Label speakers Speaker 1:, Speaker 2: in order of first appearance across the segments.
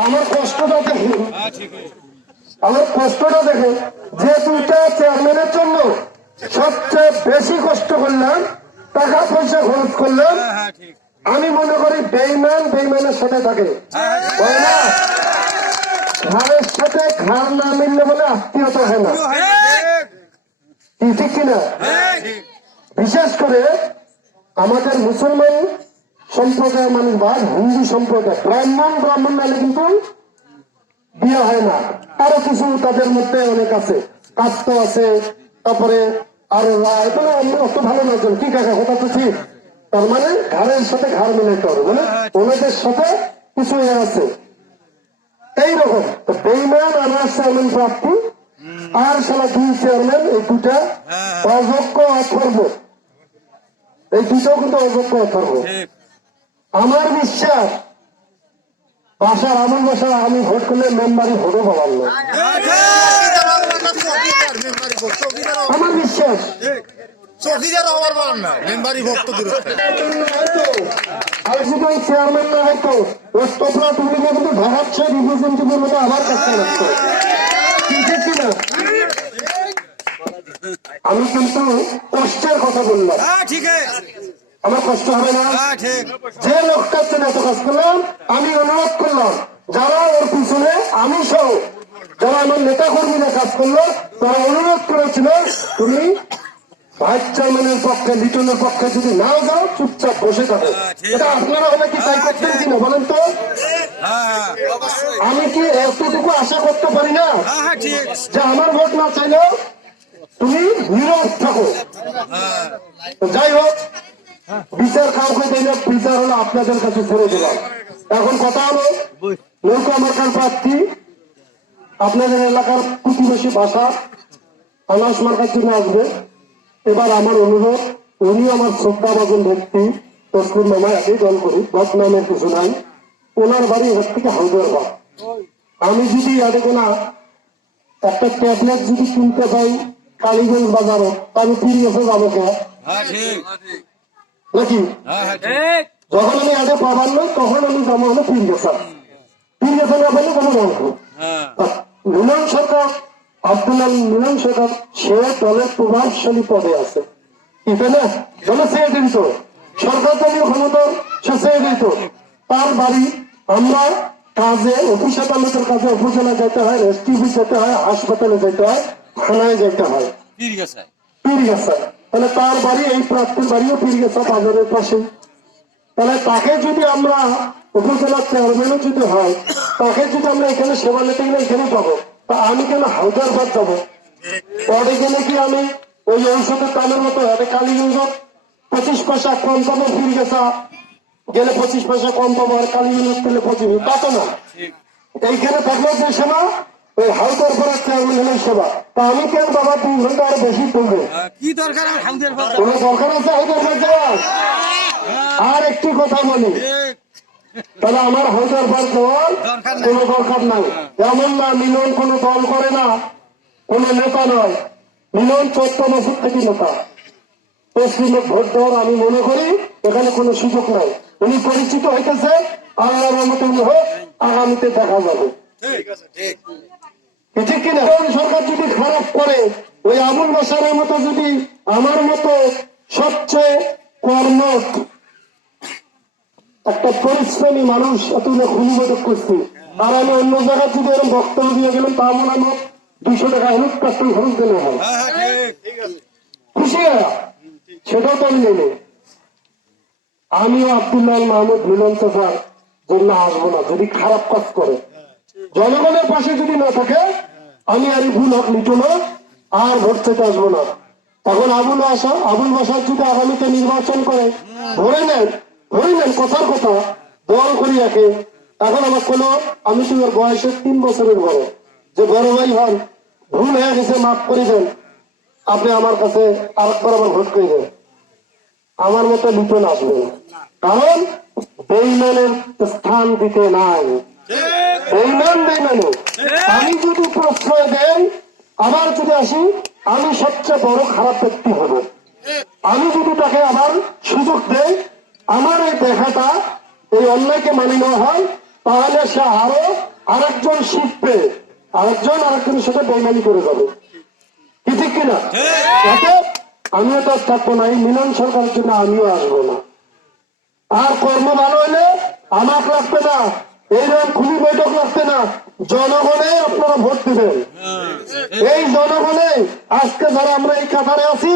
Speaker 1: আমার কষ্টটা দেখে। আমার কষ্টটা দেখে যে দুইটা চেয়ারম্যানের জন্য সবচেয়ে বেশি কষ্ট করলাম টাকা পয়সা খরচ করলাম আমি মনে করি বেইমান বেইমানের সাথে থাকে। হয় ঘাড়ের সাথে ঘাড় না মিললে বলে আত্মীয়তা হয় না। ঠিক। কিনা? বিশেষ করে আমাদের মুসলমান সম্প্রদায়ের মানুষ বা হিন্দু সম্প্রদায়। ব্রাহ্মণ ব্রাহ্মণ নালে কিন্তু বিয়ে হয় না। আরও কিছু তাদের মধ্যে অনেক আছে। কাস্ত আছে তারপরে আরও রায় এগুলো অত ভালো না। কি কাকা কথা তো ঠিক। তার মানে ঘাড়ের সাথে ঘাড় মিলাইতে হবে মানে ওনাদের সাথে কিছু আছে। এইরকম। তো বেইমান আমার চেয়ারম্যান প্রার্থী। আর সালা দুই চেয়ারম্যান এই দুটা অযোগ্য অথর্ব। এই দুটাও কিন্তু অযোগ্য অথর্ব। আমার বিশ্বাস, বাসার আমার বাসার আমি ভোট করলে মেম্বারই ভোটও পাবার আমার বিশ্বাস।
Speaker 2: মেম্বারি
Speaker 1: চেয়ারম্যান না কিন্তু না আমি কিন্তু কষ্টের কথা বললাম।
Speaker 2: ঠিক
Speaker 1: আমার কষ্ট হবে না। যে লোকটার জন্য এত কাজ করলাম আমি অনুরোধ করলাম যারা ওর পিছনে আমি সহ যারা আমার নেতা কর্মীরা কাজ করল তারা অনুরোধ করেছিল তুমি ভাইস চেয়ারম্যানের পক্ষে লিটনের পক্ষে যদি নাও যাও চুপচাপ বসে থাকো। এটা আপনারা হলে কি তাই করতেন কিনা বলেন তো?
Speaker 2: হ্যাঁ
Speaker 1: আমি কি এতটুকু আশা করতে পারি না?
Speaker 2: হ্যাঁ
Speaker 1: যে আমার ভোট না চাইলেও তুমি নীরব থাকো। যাই হোক বিচার কাউকে না, বিচার হলো আপনাদের কাছে ছেড়ে দিলাম। এখন কথা হলো, নৌকা মার্কার প্রার্থী আপনাদের এলাকার প্রতিবেশী ভাষা অনার্স মার্কার জন্য আসবে। এবার আমার অনুরোধ উনি আমার শ্রদ্ধা বাজন ব্যক্তি, তসলিম মামা, একই দল করি বদনামের কিছু নাই। ওনার বাড়ি এর থেকে হাউদের বা আমি যদি আগে কোনা একটা ট্যাবলেট যদি কিনতে চাই কালীগঞ্জ বাজারও আমি ফিরে এসে যাব কে?
Speaker 2: হ্যাঁ
Speaker 1: নাকি?
Speaker 2: হ্যাঁ হ্যাঁ
Speaker 1: যখন আমি আগে পাবার নই তখন আমি জমা হলে ফিরে গেছাম ফিরে গেছে না বলে কোনো অঙ্ক
Speaker 2: হ্যাঁ।
Speaker 1: মিলন সরকার আব্দুল্লাহ মিলন সরকার সে দলের প্রভাবশালী পদে আছে। কিন্তু না দলে চেয়ে দিত। সরকার দলীয় ক্ষমতা সে চেয়ে দিত। তার বাড়ি আমরা কাজে অফিস আদালতের কাজে উপজেলা যেতে হয় এসটিভি যেতে হয় হাসপাতালে যেতে হয় থানায় যেতে হয়।
Speaker 2: ঠিক আছে
Speaker 1: পীরগাছা তাহলে তার বাড়ি, এই প্রার্থীর বাড়িও পীরগাছা বাজারের পাশে। তাহলে তাকে যদি আমরা উপজেলার চেয়ারম্যানও যদি হয়, তাকে যদি আমরা এখানে সেবা নিতে গেলে এখানে পাবো। তা আমি কেন হায়দ্রাবাদ যাব? পরে গেলে কি আমি ওই ঔষধের দামের মতো হবে কালী কালীগঞ্জ পঁচিশ পয়সা কম পাবো পীরগাছা গেলে পঁচিশ পয়সা কম পাবো, আর কালী কালীগঞ্জ পেলে পঁচিশ তা তো না। এইখানে থাকলে যে সেবা চেয়ারম্যান সেবা তা আমি কেন বাবা দুই ঘণ্টা আর বেশি তুলবো?
Speaker 2: কি দরকার কথা
Speaker 1: কোনো দরকার আছে হাউদার যাওয়ার আর একটি কথা বলি। তাহলে আমার
Speaker 2: দরকার
Speaker 1: কোনো দরকার নাই। এমন না মিলন কোনো দল করে না কোনো নেতা নয়। মিলন চোদ্দ বছর থেকে নেতা। পশ্চিমে ভোট দেওয়ার আমি মনে করি এখানে কোনো সুযোগ নাই। উনি পরিচিত হইতেছে আল্লাহ রহমতে উনি হোক আগামীতে দেখা যাবে।
Speaker 2: ঠিক আছে ঠিক।
Speaker 1: ঠিক কিনা? সরকার যদি খারাপ করে ওই আবুল বাসারের মতো যদি আমার মতো সবচেয়ে কর্মঠ একটা পরিশ্রমী মানুষ এতগুলো খুনিবোধক করছি আর আমি অন্য জায়গায় যদি এরকম বক্তব্য দিয়ে গেলাম তা মনে আমার দুইশো টাকা হেলথ কাস্টম খরচ দিলে হয়
Speaker 2: হ্যাঁ হ্যাঁ ঠিক
Speaker 1: খুশি সেটাও তো আমি নেই আমিও আব্দুল্লাহ মাহমুদ মিলন চাষার জন্য আসব না যদি খারাপ কাজ করে। জনগণের পাশে যদি না থাকে, আমি আর ভুল হক নিতো না, আর ভোট থেকে আসব না। এখন আবুল আসা আবুল বাসার যদি আগামীতে নির্বাচন করে, ধরে নেন ধরে নেন, কথার কথা, দল করি রাখে এখন আমার কোনো, আমি তো বয়সে তিন বছরের বড়। যে বড় ভাই হন, ভুল হয়ে গেছে, মাফ করে দেন। আপনি আমার কাছে আরেকবার আমার ভোট করে দেন। আমার মতো লিটন আসবে। কারণ বেইমানের স্থান দিতে নাই। বেইমান বেইমানে। আমি যদি প্রশ্রয় দেই, আবার যদি আসি, আমি সবচেয়ে বড় খারাপ ব্যক্তি হব। আমি যদি তাকে আবার সুযোগ দেই, আমার এই দেখাটা এই অন্যায়কে মানি নেওয়া হয়, তাহলে সে আরও আরেকজন শিখবে, আরেকজন আরেকজনের সাথে বেমানি করে যাবে। কি ঠিক কিনা? আমিও তো থাকব না, এই মিলন সরকারের জন্য আমিও আসব না। আর কর্ম ভালো হলে আমাকে লাগবে না। এইরকম খুলি বৈঠক লাগবে না। জনগণে আপনারা ভোট দিবেন। এই জনগণে আজকে যারা আমরা এই কাতারে আছি,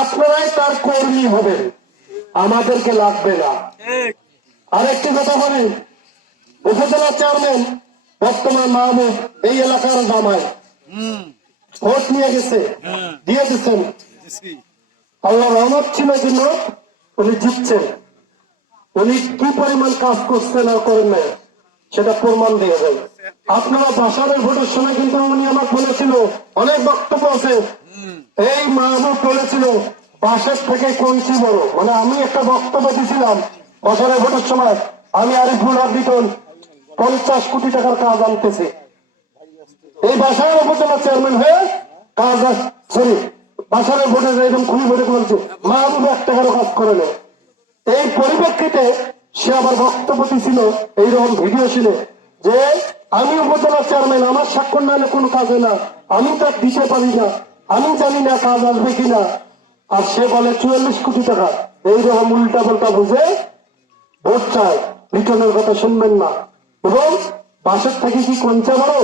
Speaker 1: আপনারাই তার কর্মী হবেন। আমাদেরকে লাগবে না। আরেকটি কথা বলি, উপজেলা চেয়ারম্যান বর্তমান মাহমুদ, এই এলাকার জামাই। ভোট নিয়ে গেছে, দিয়ে দিচ্ছেন। আল্লাহ রহমত ছিল জন্য উনি জিতছেন। উনি কি পরিমাণ কাজ করছেন আর করেন না সেটা প্রমাণ দিয়ে যায় আপনারা বাসারের ভোটের সময় কিন্তু উনি আমাকে বলেছিল, অনেক বক্তব্য আছে। এই মাহবুব বলেছিল বাসের থেকে কঞ্চি বড়। মানে আমি একটা বক্তব্য দিয়েছিলাম বাসারের ভোটের সময়, আমি আরিফুল হাবিটন পঞ্চাশ কোটি টাকার কাজ আনতেছি। এই বাসার উপজেলা চেয়ারম্যান হয়ে কাজ সরি বাসারের ভোটে এরকম খুবই ভোটে বলছে মাহবুব এক টাকারও কাজ করে এই পরিপ্রেক্ষিতে সে আবার বক্তব্য ছিল এইরকম ভিডিও ছিল যে, আমি উপজেলা চেয়ারম্যান আমার স্বাক্ষর না হলে কোনো কাজে না, আমি তার দিতে পারি না, আমি জানি না কাজ আসবে কিনা। আর সে বলে চুয়াল্লিশ কোটি টাকা। এইরকম উল্টা পাল্টা বুঝে ভোট চায়। রিটার্নের কথা শুনবেন না। এবং বাসের থেকে কি কমছে বড়?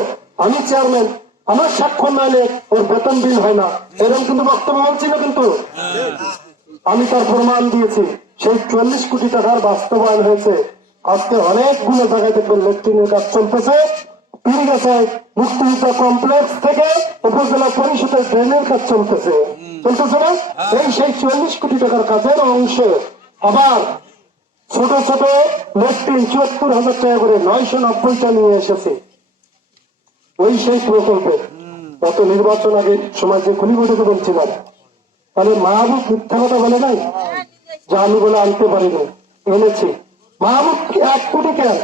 Speaker 1: আমি চেয়ারম্যান আমার স্বাক্ষর না হলে ওর বেতন বিল হয় না। এরকম কিন্তু বক্তব্য বলছি না কিন্তু। আমি তার প্রমাণ দিয়েছি। সেই চল্লিশ কোটি টাকার বাস্তবায়ন হয়েছে। আজকে অনেকগুলো জায়গায় দেখবেন লেট্রিনের কাজ চলতেছে। পীরগাছায় মুক্তিযুদ্ধ কমপ্লেক্স থেকে উপজেলা পরিষদের ড্রেনের কাজ চলতেছে। চলতেছে না? এই সেই চল্লিশ কোটি টাকার কাজের অংশ আবার ছোট ছোট লেট্রিন চুয়াত্তর হাজার টাকা করে নয়শো নব্বইটা নিয়ে এসেছে। ওই সেই প্রকল্পে। গত নির্বাচন আগে সময় যে খুলি বৈঠকে বলছিলাম তাহলে মাহবুব মিথ্যা কথা বলে নাই? যে আমি বলে আনতে পারিনি। এনেছি। মাহবুব এক কোটি কেন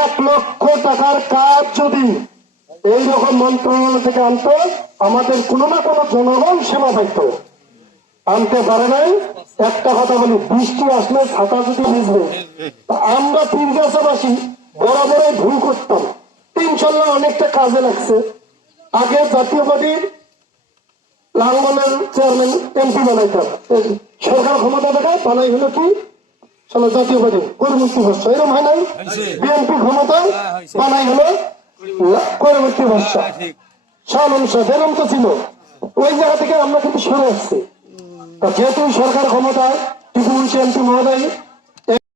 Speaker 1: এক লক্ষ টাকার কাজ যদি এইরকম মন্ত্রণালয় থেকে আনতো, আমাদের কোনো না কোনো জনগণ সেবা পাইত আনতে পারে নাই। একটা কথা বলি, বৃষ্টি আসলে ছাতা যদি তা আমরা পীরগাছাবাসী বরাবরই ভুল করতাম। ইনশাল্লাহ অনেকটা কাজে লাগছে। আগে জাতীয় পার্টির লাঙ্গলের চেয়ারম্যান এমপি বানাইতাম। সরকার ক্ষমতা দেখায় তাহলে হলো কি? চলো জাতীয় পার্টি পরবর্তী এরকম হয় নাই? বিএনপি ক্ষমতা বানাই হলো পরবর্তী ভরসা সাল অনুসার এরকম তো ছিল। ওই জায়গা থেকে আমরা কিন্তু সরে আসছি। যেহেতু সরকার ক্ষমতায় টিপু এমপি মহোদয়